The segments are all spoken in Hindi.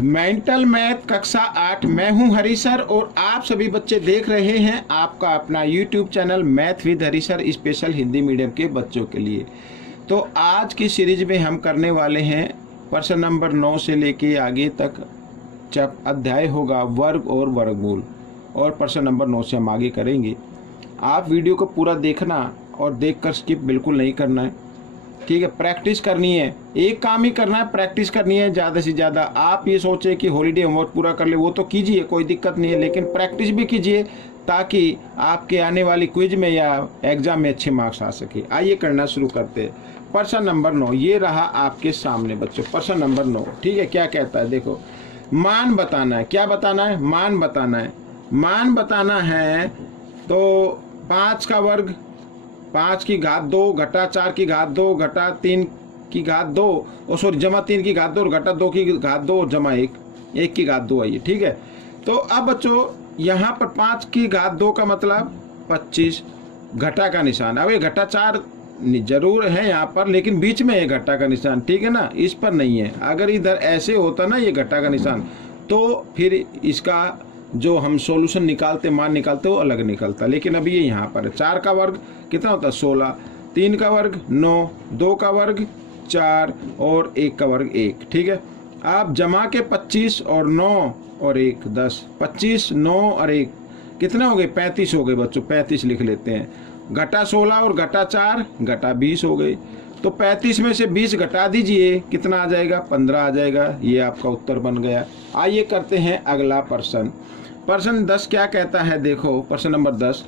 मेंटल मैथ कक्षा 8। मैं हूं हरी सर और आप सभी बच्चे देख रहे हैं आपका अपना YouTube channel math with Hari sir special Hindi medium के बच्चों के लिए। तो आज की सीरीज में हम करने वाले हैं प्रश्न नंबर 9 से लेके आगे तक अध्याय होगा वर्ग और वर्गमूल, और प्रश्न नंबर 9 से हम आगे करेंगे। आप वीडियो को पूरा देखना और देखकर स्किप बिल्कुल नहीं करना है, ठीक है। प्रैक्टिस करनी है, एक काम ही करना है, प्रैक्टिस करनी है ज़्यादा से ज़्यादा। आप ये सोचे कि हॉलीडे होमवर्क पूरा कर ले, वो तो कीजिए, कोई दिक्कत नहीं है, लेकिन प्रैक्टिस भी कीजिए ताकि आपके आने वाली क्विज में या एग्जाम में अच्छे मार्क्स आ सके। आइए करना शुरू करते हैं। प्रश्न नंबर 9 ये रहा आपके सामने बच्चों, प्रश्न नंबर 9, ठीक है। क्या कहता है देखो, मान बताना है। क्या बताना है? मान बताना है। मान बताना है तो 5 का वर्ग, 5 की घात 2 घटा 4 की घात 2 घटा 3 की घात 2 और सॉरी जमा 3 की घात 2 और घटा 2 की घात 2 और जमा 1 की घात 2 आई, ठीक है। तो अब बच्चों यहाँ पर 5 की घात 2 का मतलब 25, घटा का निशान। अब ये घटा 4 जरूर है यहाँ पर, लेकिन बीच में है घटा का निशान, ठीक है ना, इस पर नहीं है। अगर इधर ऐसे होता ना ये घटा का निशान, तो फिर इसका जो हम सॉल्यूशन निकालते, मान निकालते, वो अलग निकलता। लेकिन अभी ये यहाँ पर है। 4 का वर्ग कितना होता है? 16, 3 का वर्ग 9, 2 का वर्ग 4 और 1 का वर्ग 1, ठीक है। आप जमा के 25 और 9 और 1 10, 25 9 और 1 कितना हो गए? 35 हो गए बच्चों, 35 लिख लेते हैं। घटा 16 और घटा 4 घटा 20 हो गए। तो 35 में से 20 घटा दीजिए, कितना आ जाएगा? 15 आ जाएगा। ये आपका उत्तर बन गया। आइए करते हैं अगला प्रश्न। प्रश्न 10 क्या कहता है देखो, प्रश्न नंबर 10,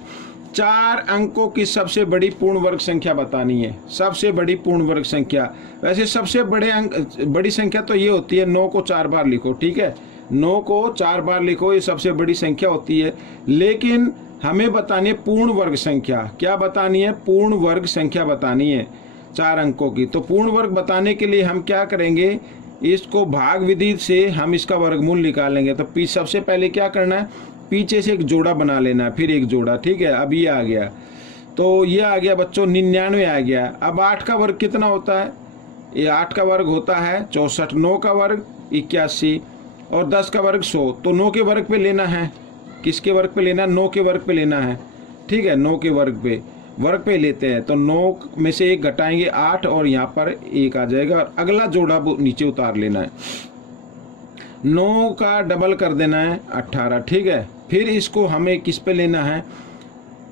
4 अंकों की सबसे बड़ी पूर्ण वर्ग संख्या बतानी है। सबसे बड़ी पूर्ण वर्ग संख्या, वैसे सबसे बड़ी संख्या तो ये होती है 9 को 4 बार लिखो, ठीक है। 9 को 4 बार लिखो, ये सबसे बड़ी संख्या होती है। लेकिन हमें बतानी है पूर्ण वर्ग संख्या। क्या बतानी है? पूर्ण वर्ग संख्या बतानी है 4 अंकों की। तो पूर्ण वर्ग बताने के लिए हम क्या करेंगे, इसको भाग विधि से हम इसका वर्गमूल निकालेंगे। तो सबसे पहले क्या करना है, पीछे से एक जोड़ा बना लेना है, फिर एक जोड़ा, ठीक है। अब ये आ गया, तो ये आ गया बच्चों 99 आ गया। अब 8 का वर्ग कितना होता है? ये 8 का वर्ग होता है 64, 9 का वर्ग 81 और 10 का वर्ग 100। तो 9 के वर्ग पे लेना है। किसके वर्ग पे लेना? 9 के वर्ग पे लेना है, ठीक है। 9 के वर्ग पे लेते हैं। तो 9 में से 1 घटाएंगे 8 और यहाँ पर 1 आ जाएगा। और अगला जोड़ा नीचे उतार लेना है, 9 का डबल कर देना है 18, ठीक है। फिर इसको हमें किस पे लेना है?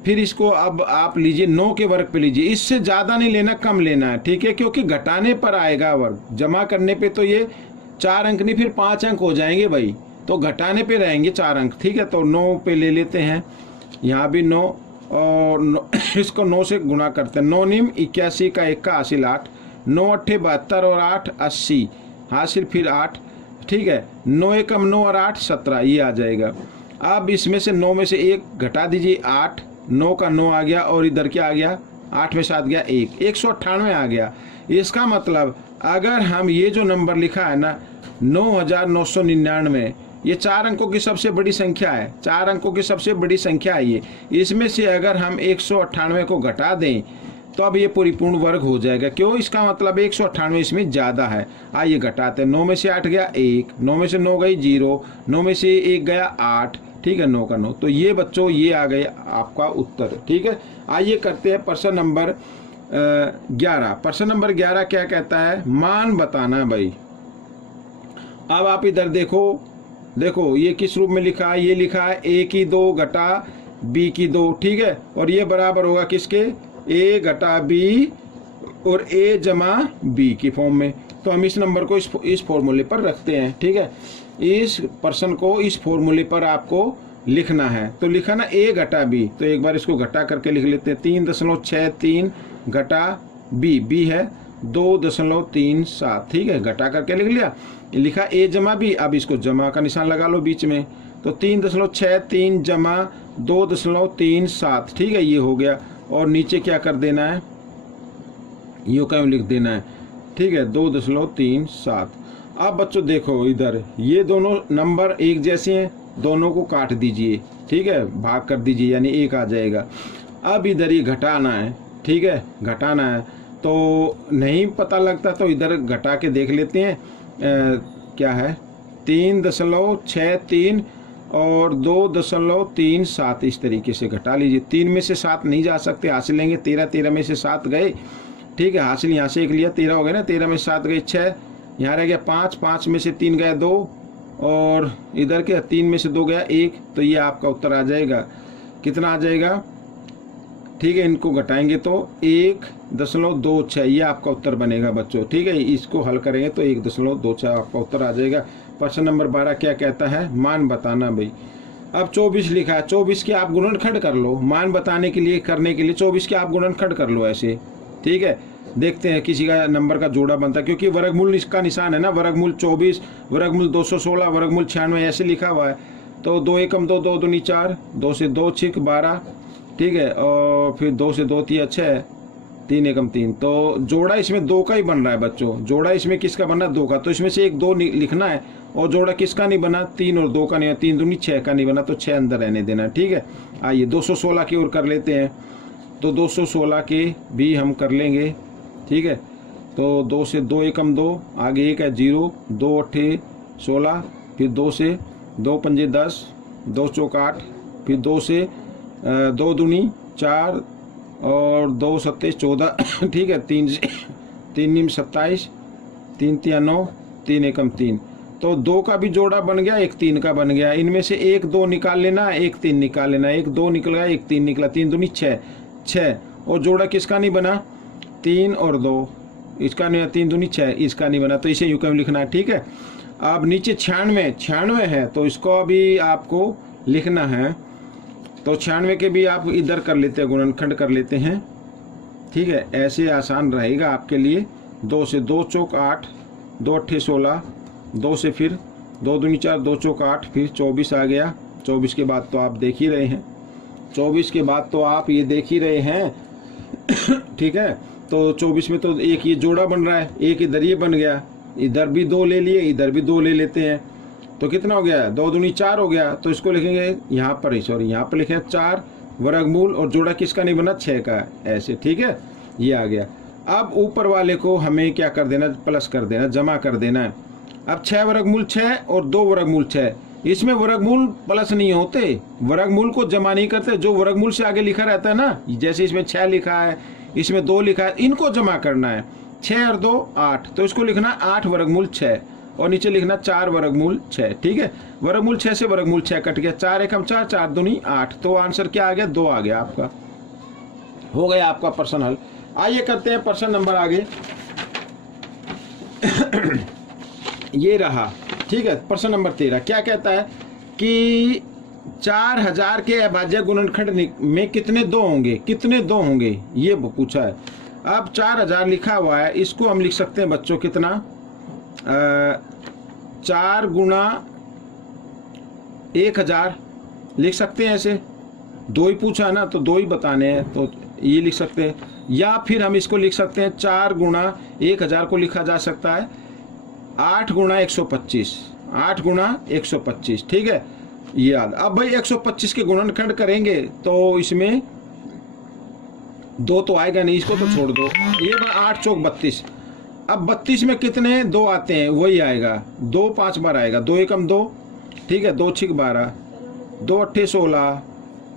फिर इसको अब आप लीजिए 9 के वर्ग पे लीजिए। इससे ज़्यादा नहीं लेना, कम लेना है, ठीक है, क्योंकि घटाने पर आएगा वर्ग। जमा करने पे तो ये 4 अंक नहीं, फिर 5 अंक हो जाएंगे भाई, तो घटाने पे रहेंगे 4 अंक, ठीक है। तो 9 पे ले लेते हैं, यहाँ भी 9 और इसको 9 से गुणा करते हैं। 9 निम 81 का 1 का हासिल 8, 9 अट्ठे 72 और 8 80 हासिल फिर 8, ठीक है। 9 एकम 9 और 8 17, ये आ जाएगा। अब इसमें से 9 में से 1 घटा दीजिए 8, 9 का 9 आ गया और इधर क्या आ गया? 8 में 7 गया 1, 198 आ गया। इसका मतलब अगर हम ये जो नंबर लिखा है ना 9999, ये 4 अंकों की सबसे बड़ी संख्या है। 4 अंकों की सबसे बड़ी संख्या है ये। इसमें से अगर हम 198 को घटा दें तो अब ये परिपूर्ण वर्ग हो जाएगा। क्यों? इसका मतलब 198 इसमें ज़्यादा है। आइए घटाते हैं। 9 में से 8 गया 1, 9 में से 9 गई 0, 9 में से 1 गया 8, ठीक है। 9 का 9। तो ये बच्चों ये आ गया आपका उत्तर, ठीक है। आइए करते हैं प्रश्न नंबर 11। प्रश्न नंबर 11 क्या कहता है? मान बताना भाई। अब आप इधर देखो ये किस रूप में लिखा है? ये लिखा है a की 2 घटा b की 2, ठीक है। और ये बराबर होगा किसके? a घटा b और a जमा b की फॉर्म में। तो हम इस नंबर को इस फॉर्मूले पर रखते हैं, ठीक है। इस प्रश्न को इस फॉर्मूले पर आपको लिखना है। तो लिखा ना a घटा b, तो एक बार इसको घटा करके लिख लेते हैं। 3.63 घटा b है 2.37, ठीक है। घटा करके लिख लिया, लिखा a जमा b। अब इसको जमा का निशान लगा लो बीच में। तो 3.63 जमा 2.37, ठीक है, ये हो गया। और नीचे क्या कर देना है? यूँ क्यों लिख देना है, ठीक है, 2.37। अब बच्चों देखो इधर ये दोनों नंबर एक जैसे हैं, दोनों को काट दीजिए, ठीक है, भाग कर दीजिए, यानी 1 आ जाएगा। अब इधर ये घटाना है, ठीक है, घटाना है। तो नहीं पता लगता तो इधर घटा के देख लेते हैं। क्या है? 3.63 और 2.37 इस तरीके से घटा लीजिए। 3 में से 7 नहीं जा सकते, हासिल लेंगे 13 में से 7 गए, ठीक है, हासिल यहाँ से 1 लिया, 13 हो गए ना, 13 में 7 गए 6, यहाँ रह गया 5 में से 3 गया 2 और इधर के 3 में से 2 गया 1, तो ये आपका उत्तर आ जाएगा। कितना आ जाएगा, ठीक है, इनको घटाएंगे तो 1.26 ये आपका उत्तर बनेगा बच्चों, ठीक है। इसको हल करेंगे तो 1.26 आपका उत्तर आ जाएगा। प्रश्न नंबर 12 क्या कहता है, मान बताना भाई। अब 24 लिखा है, 24 के आप गुणनखंड कर लो, मान बताने के लिए करने के लिए 24 के आप गुणनखंड कर लो ऐसे, ठीक है। देखते हैं किसी का नंबर का जोड़ा बनता है, क्योंकि वर्गमूल इसका निशान है ना, वर्गमूल 24, वर्गमूल 216, वर्गमूल 96 ऐसे लिखा हुआ है। तो 2 एकम 2, 2 दूनी 4, 2 से 2 6 12, ठीक है, और फिर 2 से 2 3 6, 3 एकम 3, तो जोड़ा इसमें 2 का ही बन रहा है बच्चों। जोड़ा इसमें किसका बन रहा है, 2 का, तो इसमें से 1 2 लिखना है, और जोड़ा किसका नहीं बना, 3 और 2 का नहीं, 3 दूनी 6 का नहीं बना, तो 6 अंदर रहने देना, ठीक है। आइए 216 की ओर कर लेते हैं, तो 216 के भी हम कर लेंगे, ठीक है। तो 2 से 2 एकम 2, आगे 1 है 0, 2 8 16, फिर 2 से 2 पंजे 10, 2 चौक 8, फिर 2 से 2 दूनी 4 और 2 सत्ते 14, ठीक है, 3 से 3 नीम 27, 3 तिया 9, 3 एकम 3, तो 2 का भी जोड़ा बन गया, 1 3 का बन गया। इनमें से 1 2 निकाल लेना, 1 3 निकाल लेना, 1 2 निकल गया, 1 3 निकला, 3 दूनी 6, और जोड़ा किसका नहीं बना, 3 और 2, इसका नहीं, 3 दूनी 6, इसका नहीं बना, तो इसे यूं लिखना है, ठीक है। अब नीचे 96 है, तो इसको अभी आपको लिखना है, तो 96 के भी आप इधर कर लेते हैं, गुणनखंड कर लेते हैं, ठीक है, ऐसे आसान रहेगा आपके लिए। 2 से 2 चौक 8, 2 8 16, 2 से फिर 2 दूनी 4, 2 चौक 8, फिर 24 आ गया। 24 के बाद तो आप देख ही रहे हैं, 24 के बाद तो आप ये देख ही रहे हैं, ठीक है। तो 24 में तो एक ये जोड़ा बन रहा है, एक इधर ये बन गया, इधर भी 2 ले लिए, इधर भी 2 ले लेते हैं, तो कितना हो गया, 2 दूनी 4 हो गया, तो इसको लिखेंगे यहाँ पर, सॉरी यहाँ पर लिखें 4 वर्गमूल, और जोड़ा किसका नहीं बना, 6 का, ऐसे, ठीक है, ये आ गया। अब ऊपर वाले को हमें क्या कर देना, प्लस कर देना, जमा कर देना है। अब 6 वर्गमूल 6 और 2 वर्गमूल 6, इसमें वर्गमूल प्लस नहीं होते, वर्गमूल को जमा नहीं करते, जो वर्गमूल से आगे लिखा रहता है ना, जैसे इसमें 6 लिखा है, इसमें 2 लिखा है, इनको जमा करना है। 6 और 2 8, तो इसको लिखना 8 वर्गमूल 6, और नीचे लिखना 4 वर्गमूल 6, ठीक है। वर्गमूल 6 से वर्गमूल 6 कट गया, 4 एकम 4, 4 दूनी 8, तो आंसर क्या आ गया, 2 आ गया आपका, हो गया आपका प्रश्न हल। आइए करते हैं प्रश्न नंबर आगे। ये रहा, ठीक है। प्रश्न नंबर 13 क्या कहता है कि 4000 के अभाज्य गुणनखंड में कितने 2 होंगे, कितने 2 होंगे, ये पूछा है। अब 4000 लिखा हुआ है, इसको हम लिख सकते हैं बच्चों कितना, 4 गुणा 1000 लिख सकते हैं, ऐसे 2 ही पूछा है ना, तो 2 ही बताने हैं, तो ये लिख सकते हैं। या फिर हम इसको लिख सकते हैं 4 गुणा 1000 को लिखा जा सकता है 8 गुणा 125, 8 गुणा 125, ठीक है, ये याद। अब भाई 125 के गुणनखंड करेंगे तो इसमें 2 तो आएगा नहीं, इसको तो छोड़ दो, ये 8 चौक 32। अब 32 में कितने 2 आते हैं, वही आएगा, 2 5 बार आएगा, 2 एकम 2, ठीक है, 2 6 12, 2 8 16,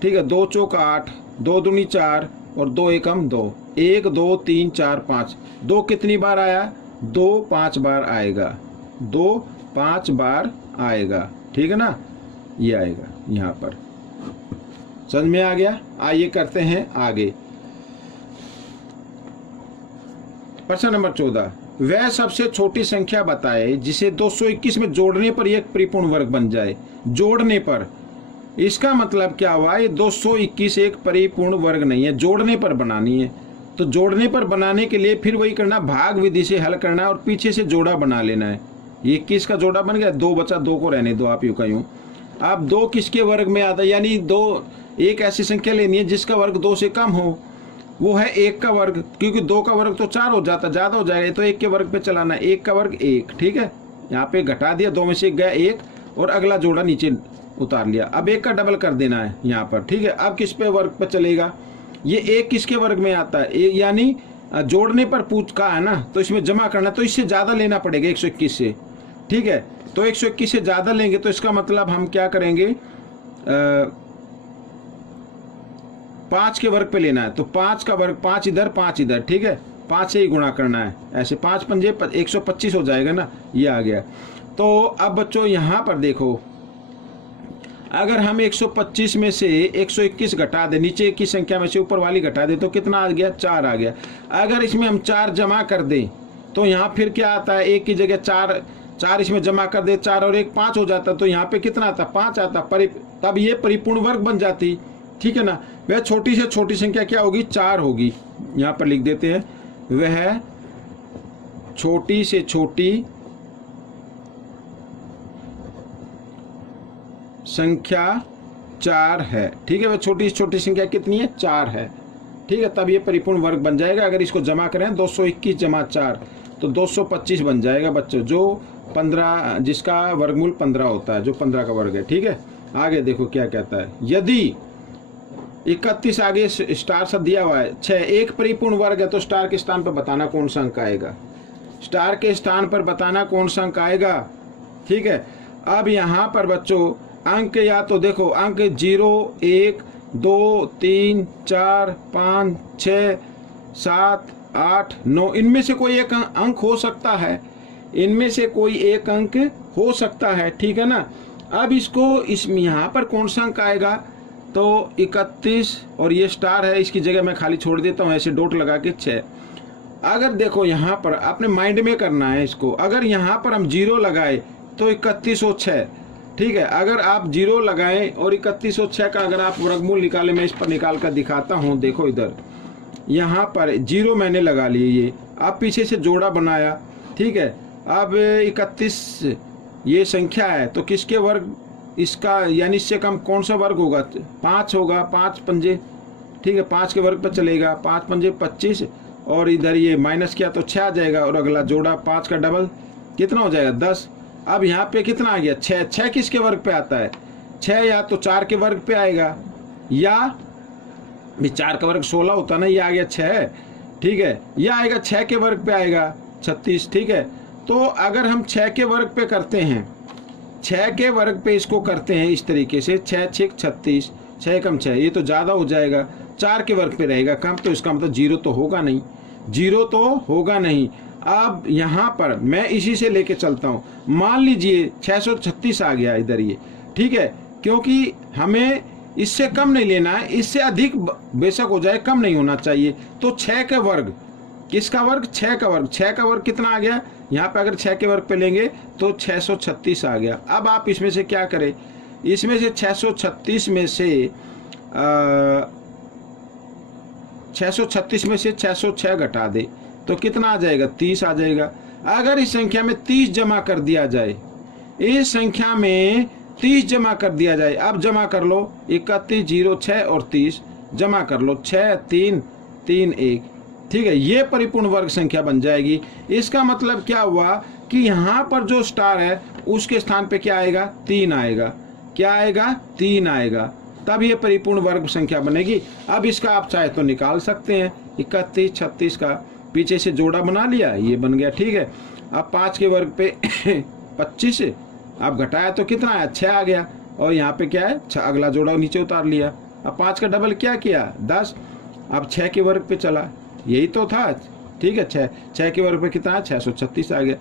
ठीक है, 2 चौक 8, 2 दूनी 4 और 2 एकम 2, 1 2 3 4 5, 2 कितनी बार आया, 2 5 बार आएगा, 2 5 बार आएगा, ठीक है ना, ये आएगा यहाँ पर, समझ में आ गया। आइए करते हैं आगे। प्रश्न नंबर 14, वह सबसे छोटी संख्या बताए जिसे 221 में जोड़ने पर एक परिपूर्ण वर्ग बन जाए। जोड़ने पर, इसका मतलब क्या हुआ, ये 221 एक परिपूर्ण वर्ग नहीं है, जोड़ने पर बनानी है। तो जोड़ने पर बनाने के लिए फिर वही करना, भाग विधि से हल करना और पीछे से जोड़ा बना लेना है। ये 21 का जोड़ा बन गया, 2 बचा, 2 को रहने दो आप यूं का यूं। अब 2 किसके वर्ग में आता है, यानी 2 एक ऐसी संख्या लेनी है जिसका वर्ग 2 से कम हो, वो है 1 का वर्ग, क्योंकि 2 का वर्ग तो 4 हो जाता, ज़्यादा हो जाएगा, तो 1 के वर्ग पे चलाना है, 1 का वर्ग 1, ठीक है, यहाँ पे घटा दिया, 2 में से 1 गया 1, और अगला जोड़ा नीचे उतार लिया। अब 1 का डबल कर देना है यहाँ पर, ठीक है। अब किस पे वर्ग पे चलेगा, ये 1 किसके वर्ग में आता है, यानी जोड़ने पर पूछ का है ना, तो इसमें जमा करना, तो इससे ज़्यादा लेना पड़ेगा 121 से, ठीक है। तो 121 से ज़्यादा लेंगे तो इसका मतलब हम क्या करेंगे, 5 के वर्ग पे लेना है, तो 5 का वर्ग, 5 इधर 5 इधर, ठीक है, 5 से ही गुणा करना है, ऐसे 5 पंजे 125 हो जाएगा ना, ये आ गया। तो अब बच्चों यहाँ पर देखो, अगर हम 125 में से 121 घटा दें, नीचे की संख्या में से ऊपर वाली घटा दें, तो कितना आ गया, 4 आ गया। अगर इसमें हम 4 जमा कर दें तो यहाँ फिर क्या आता है, 1 की जगह 4 इसमें जमा कर दे, 4 और 1 5 हो जाता, तो यहाँ पे कितना आता, 5 आता, तब ये परिपूर्ण वर्ग बन जाती, ठीक है ना। वह छोटी से छोटी संख्या क्या होगी, 4 होगी। यहाँ पर लिख देते हैं, वह छोटी से छोटी संख्या 4 है, ठीक है। वह छोटी से छोटी संख्या कितनी है, 4 है, ठीक है। तब ये परिपूर्ण वर्ग बन जाएगा। अगर इसको जमा करें 221 जमा 4 तो 225 बन जाएगा बच्चों, जो 15, जिसका वर्गमूल 15 होता है, जो 15 का वर्ग है, ठीक है। आगे देखो क्या कहता है, यदि 31 आगे स्टार सा दिया हुआ है, 6 एक परिपूर्ण वर्ग है, तो स्टार के स्थान पर बताना कौन सा अंक आएगा, स्टार के स्थान पर बताना कौन सा अंक आएगा, ठीक है। अब यहाँ पर बच्चों अंक या तो देखो, अंक 0 1 2 3 4 5 6 7 8 9, इनमें से कोई एक अंक हो सकता है, इनमें से कोई एक अंक हो सकता है, ठीक है ना। अब इसको इसमें यहाँ पर कौन सा अंक आएगा, तो 31 और ये स्टार है, इसकी जगह मैं खाली छोड़ देता हूँ ऐसे डॉट लगा के 6। अगर देखो यहाँ पर अपने माइंड में करना है इसको, अगर यहाँ पर हम 0 लगाए तो 31 और 6, ठीक है। अगर आप 0 लगाएं और 31 और 6 का अगर आप वर्गमूल निकालें, मैं इस पर निकाल कर दिखाता हूँ, देखो इधर यहाँ पर 0 मैंने लगा लिए, ये अब पीछे से जोड़ा बनाया, ठीक है। अब 31 ये संख्या है, तो किसके वर्ग, इसका यानी इससे कम कौन सा वर्ग होगा, 5 होगा, 5 पंजे, ठीक है, 5 के वर्ग पर चलेगा, 5 पंजे 25, और इधर ये माइनस किया तो 6 आ जाएगा, और अगला जोड़ा 5 का डबल कितना हो जाएगा, 10। अब यहाँ पे कितना आ गया, 6। 6 किसके वर्ग पे आता है, 6 या तो 4 के वर्ग पे आएगा, या 4 का वर्ग 16 होता ना, ये आ गया 6, ठीक है, यह आएगा 6 के वर्ग पे आएगा 36, ठीक है। तो अगर हम 6 के वर्ग पे करते हैं, 6 के वर्ग पे इसको करते हैं इस तरीके से, 6 6 36, 6 कम 6, ये तो ज़्यादा हो जाएगा, 4 के वर्ग पे रहेगा कम, तो इसका मतलब 0 तो होगा नहीं, 0 तो होगा नहीं। अब यहाँ पर मैं इसी से लेके चलता हूँ, मान लीजिए 636 आ गया इधर ये, ठीक है, क्योंकि हमें इससे कम नहीं लेना है, इससे अधिक बेशक हो जाए, कम नहीं होना चाहिए। तो 6 के वर्ग, किसका वर्ग, 6 का वर्ग, 6 का वर्ग कितना आ गया, यहाँ पे अगर 6 के वर्ग पे लेंगे तो 636 आ गया। अब आप इसमें से क्या करें, इसमें से 636 में से 636 में से 606 घटा दे तो कितना आ जाएगा, 30 आ जाएगा। अगर इस संख्या में 30 जमा कर दिया जाए, इस संख्या में 30 जमा कर दिया जाए, अब जमा कर लो, 31 0 6 और 30 जमा कर लो, 6 3 3 1, ठीक है, ये परिपूर्ण वर्ग संख्या बन जाएगी। इसका मतलब क्या हुआ कि यहाँ पर जो स्टार है उसके स्थान पे क्या आएगा, 3 आएगा, क्या आएगा, 3 आएगा, तब ये परिपूर्ण वर्ग संख्या बनेगी। अब इसका आप चाहे तो निकाल सकते हैं, 31 36 का पीछे से जोड़ा बना लिया, ये बन गया, ठीक है। अब 5 के वर्ग पे 25 आप घटाया तो कितना आया, 6 आ गया, और यहाँ पे क्या है, अगला जोड़ा नीचे उतार लिया। अब 5 का डबल क्या किया, 10, अब 6 के वर्ग पे चला, यही तो था, ठीक है। 6 के वर्ग पे कितना है, 636 आ गया,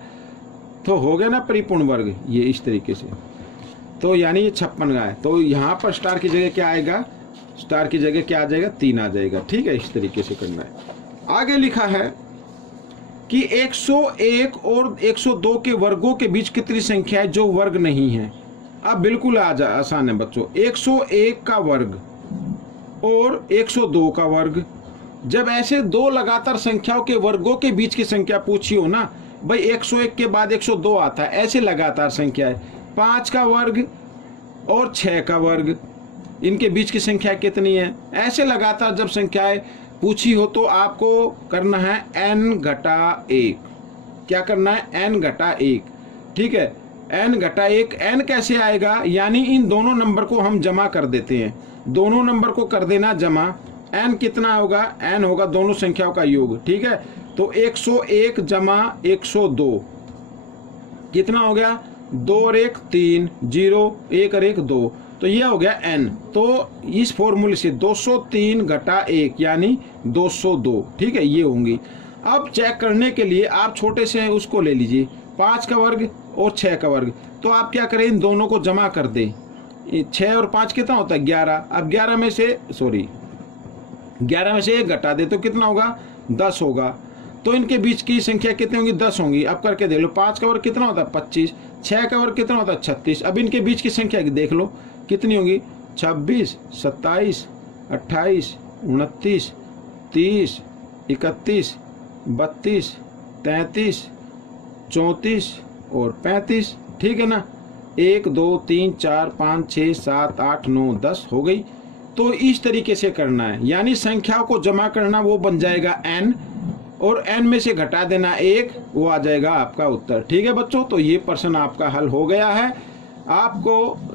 तो हो गया ना परिपूर्ण वर्ग, ये इस तरीके से। तो यानी ये 56 का है, तो यहाँ पर स्टार की जगह क्या आएगा, स्टार की जगह क्या आ जाएगा, 3 आ जाएगा, ठीक है। इस तरीके से करना है। आगे लिखा है कि 101 और 102 के वर्गों के बीच कितनी संख्या है जो वर्ग नहीं है। अब बिल्कुल आसान है बच्चों, 101 का वर्ग और 102 का वर्ग, जब ऐसे दो लगातार संख्याओं के वर्गों के बीच की संख्या पूछी हो ना भाई, 101 के बाद 102 आता है, ऐसे लगातार संख्या है, 5 का वर्ग और 6 का वर्ग, इनके बीच की संख्या कितनी है। ऐसे लगातार जब संख्याएं पूछी हो तो आपको करना है n घटा 1, क्या करना है, n घटा 1, ठीक है, n घटा 1। n कैसे आएगा, यानी इन दोनों नंबर को हम जमा कर देते हैं, दोनों नंबर को कर देना जमा, n कितना होगा, n होगा दोनों संख्याओं का योग, ठीक है। तो 101 जमा 102, कितना हो गया, 2 और 1 3, 0 1 और 1 2, तो ये हो गया n। तो इस फॉर्मूले से 203 घटा 1 यानी 202, ठीक है, ये होंगी। अब चेक करने के लिए आप छोटे से उसको ले लीजिए, 5 का वर्ग और 6 का वर्ग। तो आप क्या करें, इन दोनों को जमा कर दें। 6 और 5 कितना होता है, 11। अब 11 में से 1 घटा दे तो कितना होगा, 10 होगा। तो इनके बीच की संख्या कितनी होगी, 10 होंगी। अब करके देख लो, 5 का वर्ग कितना होता है, 25। 6 का वर्ग कितना होता है, 36। अब इनके बीच की संख्या देख लो कितनी होगी, 26, 27, 28, 29, 30, 31, 32, 33, 34 और 35, ठीक है ना। 1 2 3 4 5 6 7 8 9 10 हो गई। तो इस तरीके से करना है, यानी संख्याओं को जमा करना, वो बन जाएगा n, और n में से घटा देना 1, वो आ जाएगा आपका उत्तर। ठीक है बच्चों, तो ये प्रश्न आपका हल हो गया है। आपको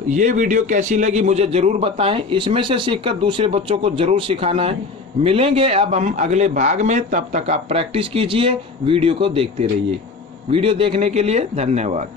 ये वीडियो कैसी लगी मुझे जरूर बताएं, इसमें से सीखकर दूसरे बच्चों को जरूर सिखाना है। मिलेंगे अब हम अगले भाग में, तब तक आप प्रैक्टिस कीजिए, वीडियो को देखते रहिए। वीडियो देखने के लिए धन्यवाद।